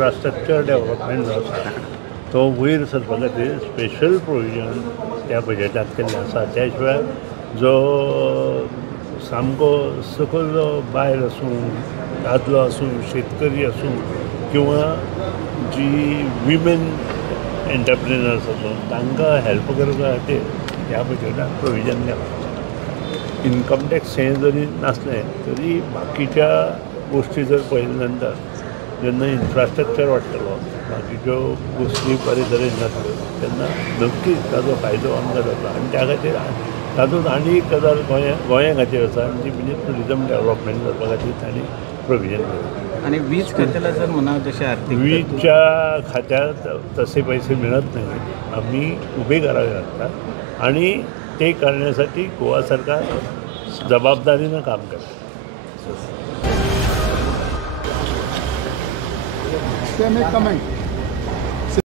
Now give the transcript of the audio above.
Infrastructure development जो आसा तो वयर सरपा खातीर स्पेशल प्रोविजन त्या बजेटांत केल्लें आसा. त्या शिवाय जो सामको सकयल बायल आसूं, दादलो आसूं, शेतकरी आसूं किंवा जी विमेन एंटरप्रिनर्स आसूं तांकां हेल्प करपा खातीर ह्या बजेटांत प्रोविजन केलां. इन्कम टॅक्स हें जरी नासलें तरी बाकीच्या गोश्टी जर पळयले नंतर जेन्ना इन्फ्रास्ट्रक्चर वाडटलो, बाकीच्यो गोश्टी बरे तरेन जातल्यो तेन्ना नक्कीच ताजो फायदो आमकां जाता. आनी त्या खातीर तातूंत आनी एक गजाल गोंया खातीर आसा ती म्हणजे ट्युरिजम डेव्हलपमेंट करपा खातीर तांणी प्रोविजन केलें. आणि वीज खात्याला जर म्हणा तसे आर्थिक वीजच्या खात्यात तसे पैसे मिळत नाही, आम्ही उभे करावे लागतात आणि ते करण्यासाठी गोवा सरकार जबाबदारीनं काम करते. Can I comment?